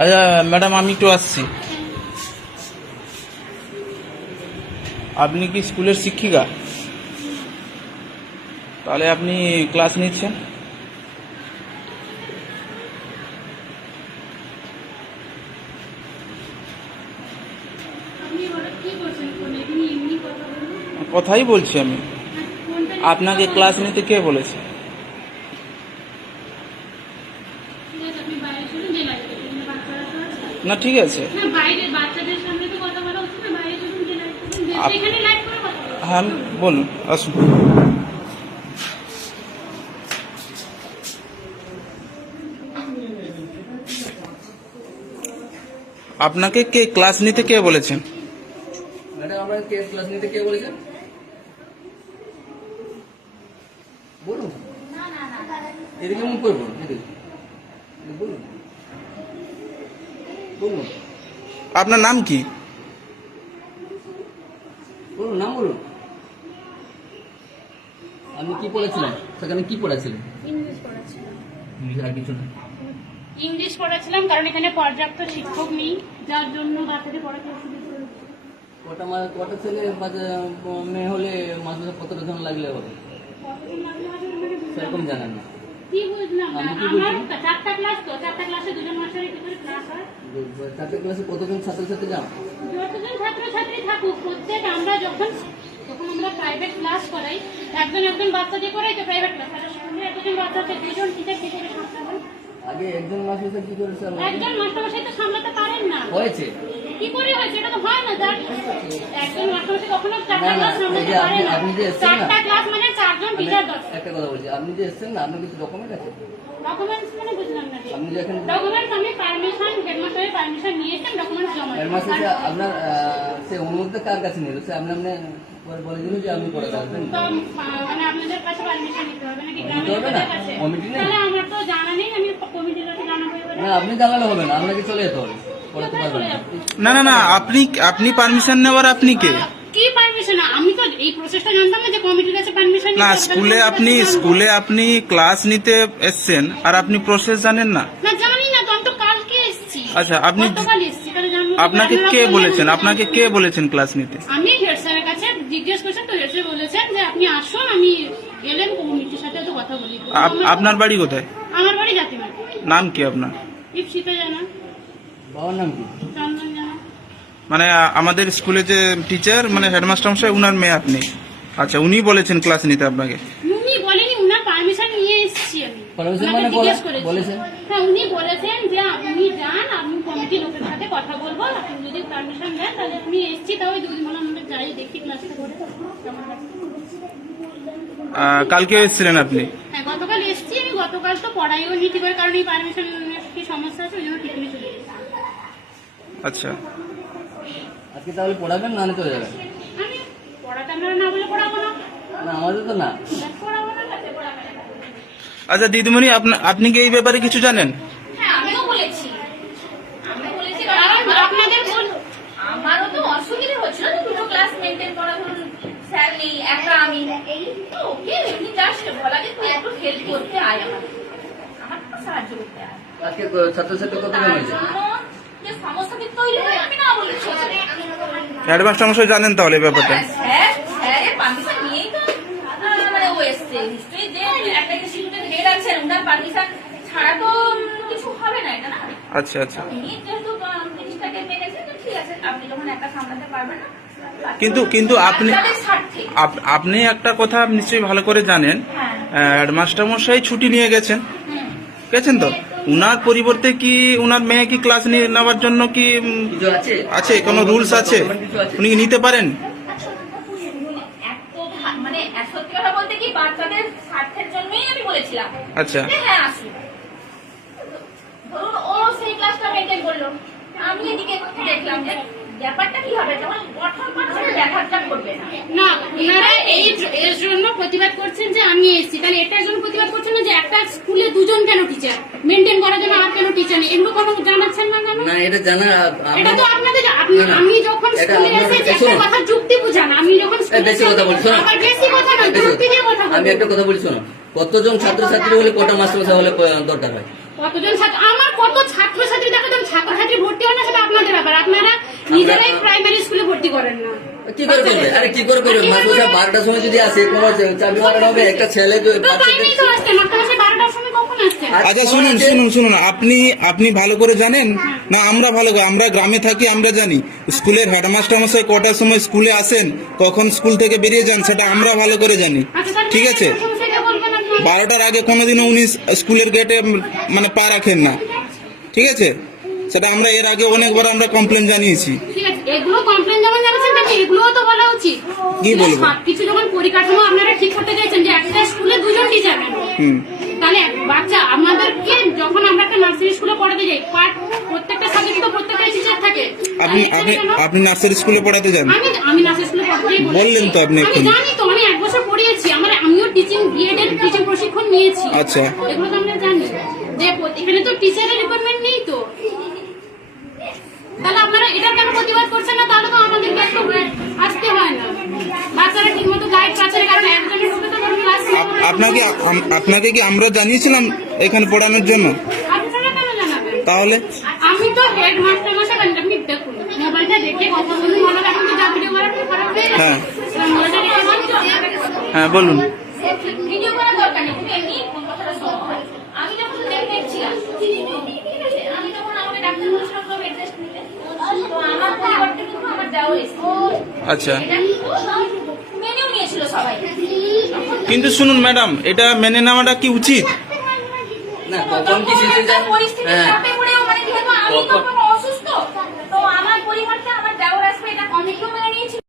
আচ্ছা ম্যাডাম, আমি একটু আসছি। আপনি কি স্কুলের শিক্ষিকা? তাহলে আপনি ক্লাস নিচ্ছেন? কথাই বলছি আমি। আপনাকে ক্লাস নিতে কে বলেছে? না ঠিক আছে, হ্যাঁ বলুন, আসুন। আপনাকে কে ক্লাস নিতে কে বলেছেন? ম্যাডাম, আপনার কে ক্লাস নিতে কে বলেছেন? বলুন, এদিকে মন করবো, বলুন বলুন আপনার নাম কি? বলুন, নাম বলুন। আপনি কি পড়েছিলেন সেখানে? কি পড়েছিলেন? ইংলিশ পড়াচ্ছিলাম। আর কিছু না? ইংলিশ পড়াচ্ছিলাম কারণ এখানে পর্যাপ্ত শিক্ষক নেই, যার জন্য বাচ্চাদের পড়াতে অসুবিধা হচ্ছে। কটা ছেলে মেয়ে হলে মাসে কত বেতন লাগলে হবে সেরকম জানেন না? কি বুঝলাম না, আমি কি আমার বলছি? চারটা ক্লাস, তো চারটা ক্লাসে দুজন মাস্টারের ভিতরে ক্লাস হয়। চারটে ক্লাসে কতজন ছাত্রছাত্রী যান? যতজন ছাত্রছাত্রী থাকুক, প্রত্যেক আমরা যখন আমরা প্রাইভেট ক্লাস করাই, একজন বাচ্চা দিয়ে করাই তো প্রাইভেট ক্লাস, আর স্কুলে একজন বাচ্চাকে দুজন টিচার কি করে সামলাবেন? আগে একজন মাস্টার কি করেছে? একজন মাস্টারমশাই তো সামলাতে পারেন না। হয়েছে কি করে হয়েছে? এটা তো হয় না। একজন মাস্টারমশাই কখনো না, চারটা না, ক্লাস এই সামলাতে যে পারে না। আপনি যে এসছেন না, চারটা ক্লাস মানে চারজন টিচার দরকার। একটা কথা বলছি, আপনি যে এসছেন না, আপনার কিছু ডকুমেন্ট আছে? ডকুমেন্টস মানে বুঝলাম না। আপনি যে এখানে ডকুমেন্টস আমি পারমিশন, হেডমাস্টারের পারমিশন নিয়েছেন, ডকুমেন্টস জমা দিয়েছি। হেডমাস্টার আপনার সে অনুমতি কার কাছে নিল? সে আপনি বলে দিল যে আপনি করে থাকবেন। তো মানে আপনাদের কাছে পারমিশন নিতে হবে নাকি নিতে হবে না? গ্রামের কাছে? কমিটি নেই? তাহলে আমার তো জানা নেই, আমি কমিটির কাছে জানাবো এবারে। না, আপনি জানালে হবে না, আপনাকে চলে যেতে হবে, পড়াতে পারবেন না। না না না, আপনি পারমিশন নেওয়ার আপনি কে? কি পারমিশন? আমি তো এই প্রসেসটা জানতাম না যে কমিটির কাছে পারমিশন না, স্কুলে আপনি ক্লাস নিতে এসছেন আর আপনি প্রসেস জানেন না? না জানি না তো, আমি তো কালকে এসেছি। আচ্ছা, গতকাল এসেছি, তাহলে জানবো কি করে? আপনাকে আপনারা কে বললেন বলেছেন? আমি আপনাকে কে বলেছেন ক্লাস নিতে? আমি হেড স্যারের কাছে জিজ্ঞেস করছেন, তো হেড স্যার বলেছেন যে আপনি আসুন, আমি এলেন কমিটির সাথে তো কথা বলি। আপনার বাড়ি কোথায়? আমার বাড়ি জাতিমার। নাম কি আপনার? ইপসিতা জানা, বাবার নাম কি? চন্দন জানা। মানে আমাদের স্কুলে যে টিচার, মানে হেডমাস্টার মশাই, উনার মেয়ে আপনি? আচ্ছা, উনি বলেছেন ক্লাস নিতে আপনাকে? উনি বলেনি, উনার পারমিশন নিয়ে এসেছি আমি। Permission ওনাকে মানে জিজ্ঞেস করেছি। বলেছেন? হ্যাঁ, উনি বলেছেন যে আপনি যান, আমি কমিটির লোকের সাথে কথা বলবো, আপনি যদি পারমিশন দেন তাহলে আমি এসেছি। তাও ওই দুদিন হলো আমাদের যাই দেখি ক্লাসটা করে। কালকে এসেছিলেন আপনি? হ্যাঁ, গতকাল এসেছি আমি। গতকাল তো পড়াইও নি টিপার কারণে এই পারমিশন কি সমস্যা আছে, ওই জন্য টিফিনে চলে গেছি। আচ্ছা, আজকে তাহলে পড়াবেন না চলে যাবেন? আমি পড়াতে আমরা না বলে পড়াবো না। না, আমাদের তো না। পড়াবো না, তাতে পড়াবো না। আচ্ছা দিদিমণি, আপনি কি এই ব্যাপারে কিছু জানেন? হ্যাঁ, আমিও বলেছি কারণ আপনাদের আমারও তো অসুবিধা হচ্ছিল না, দুটো ক্লাস মেনটেন করা। ধরুন স্যার নেই, একা আমি, এই তো ওকে এমনি জাস্ট বলা যে তুই একটু হেল্প করতে আয়, আমার তো সাহায্য করতে আয়। আজকে ছাত্রছাত্রী কতজন তার হয়েছে? জন্য যে সমস্যাটি তৈরি হয় আমি না বলেছি। হেডমাস্টার মশাই জানেন তাহলে এই ব্যাপারটা? স্যারের পারমিশন নিয়েই তো মানে ও এসছে। নিশ্চয়ই যে একটা ইনস্টিটিউটের হেড আছেন, ওনার পারমিশন ছাড়া তো কিছু হবে না, এটা না? আচ্ছা আচ্ছা। তিনি যেহেতু জিনিসটাকে মেনেছেন, তো ঠিক আছে, আপনি যখন একা সামলাতে পারবেন না। কিন্তু বাচ্চাদের স্বার্থে। আপনি একটা কথা নিশ্চয়ই ভালো করে জানেন, হেডমাস্টার মশাই ছুটি নিয়ে গেছেন তো? উনার পরিবর্তে কি উনার মেয়ে কি ক্লাস নেওয়ার জন্য কি কিছু আছে? আছে কোনো রুলস আছে? উনি কি নিতে পারেন? মানে সত্যি কথা বলতে কি, বাচ্চাদের স্বার্থের জন্যই আমি বলেছিলাম আচ্ছা। যে হ্যাঁ আসুন। ধরুন ও সেই ক্লাসটা মেনটেন করলো, আমি এদিকে দেখলাম যে ব্যাপারটা কি হবে, যখন গঠন করছে ব্যাপারটা করবে না। না, ওনারা এর জন্য প্রতিবাদ করছেন যে আমি এসেছি। তাহলে এটার জন্য প্রতিবাদ করছেন না যে একটা স্কুলে দুজন কেন টিচার মেনটেন করার জন্য, আর কেন টিচার নেই, এগুলো কোনো জানাচ্ছেন না কেন? না, এটা জানা এটা তো আপনাদের আমি যখন স্কুলে এসেছি একটা কথা যুক্তি বুঝান। আমি যখন বেশি কথা বলছি, শোনো। আবার বেশি কথা না, যুক্তি দিয়ে কথা বলুন। আমি একটা কথা বলি, শোনো। কতজন ছাত্রছাত্রী হলে কটা মাস্টারমশাই হলে দরকার হয়? কতজন ছাত্র, আমার কত ছাত্রছাত্রী, দেখো তো ছাত্র নিজেরাই প্রাইমারি স্কুলে ভর্তি করেন না। কি করে করবে? আরে কি করে করবে? মাস বসে 12টার সময় যদি আসে কোনো চাবি মারানো হবে একটা ছেলে তো তো টাইমেই তো আসছে, মাত্র মাসে 12টার সময় কখন আসছেন? আচ্ছা শুনুন আপনি ভালো করে জানেন না? আমরা ভালো করে, আমরা গ্রামে থাকি, আমরা জানি স্কুলের হেডমাস্টার মশাই কটার সময় স্কুলে আসেন, কখন স্কুল থেকে বেরিয়ে যান, সেটা আমরা ভালো করে জানি। আচ্ছা, তাহলে ঠিক আছে, সেটা বলবেন আপনারা। 12টার আগে কোনোদিনও উনি স্কুলের গেটে মানে পা রাখেন না। ঠিক আছে, সেটা আমরা এর আগে অনেকবার আমরা কমপ্লেন জানিয়েছি। ঠিক আছে, এগুলো কমপ্লেন যখন জানাচ্ছেন তাহলে এগুলোও তো বলা উচিত। কি বলবো? সবকিছু যখন পরিকাঠামো আপনারা ঠিক করতে চাইছেন যে একটা স্কুলে 2 জন টিচার নেন, তাহলে বাচ্চা আমাদেরকে যখন আমরা একটা নার্সারি স্কুলে পড়াতে যাই, প্রত্যেকটা সাবজেক্টে তো প্রত্যেকটা টিচার থাকে। আপনি আপনি আপনি নার্সারি স্কুলে পড়াতে যান? আমি নার্সারি স্কুলে পড়াতেই বলেছি। বললেন তো আপনি আমি এক্ষুনি। জানি তো, আমি 1 বছর পড়িয়েছি, আমিও টিচিং বিএড এর টিচিং প্রশিক্ষণ নিয়েছি। আচ্ছা। এগুলো তো আমরা জানি যে এখানে তো টিচারের রিকোয়ারমেন্ট নেই তো, তাহলে আপনারা এটা কেন প্রতিবাদ করছেন না? তাহলে তো আমাদেরকে একটু আসতে হয় না, বাচ্চারা ঠিক মতো গাইড পাচ্ছে না, কারণ একজনের মধ্যে তো কোনো ক্লাস আপনাকে কি আমরা জানিয়েছিলাম এখানে পড়ানোর জন্য? আপনারা কেন জানাবেন? তাহলে আমি তো হেডমাস্টার মশাই, আপনি দেখুন মোবাইলটা দেখে কথা বলুন, মনে রাখুন যে যা ভিডিও করার খারাপ হয়ে গেছে, হ্যাঁ। মোবাইলটা দেখে বলুন। হ্যাঁ বলুন। ভিডিও করার দরকার নেই, তুমি এমনি কথাটা শোনো। আমি যখন দেখছিলাম, ঠিক আছে, আমি যখন আমাকে ডাক্তার বলেছিলাম তো বেড রেস্ট নিতে, তো আমার পরিবর্তে কিন্তু আমার যাওয়া এসেছে। আচ্ছা, এটা কিন্তু মেনেও নিয়েছিল সবাই। কিন্তু শুনুন ম্যাডাম, এটা মেনে নেওয়াটা কি উচিত? না কখন কি সিচুয়েশন পরিস্থিতি হ্যাঁ চাপে পড়েও মানে যেহেতু আমি তখন অসুস্থ, তো আমার পরিবর্তে আমার যাওয়ার আসবে এটা অনেকেও মেনে নিয়েছিল।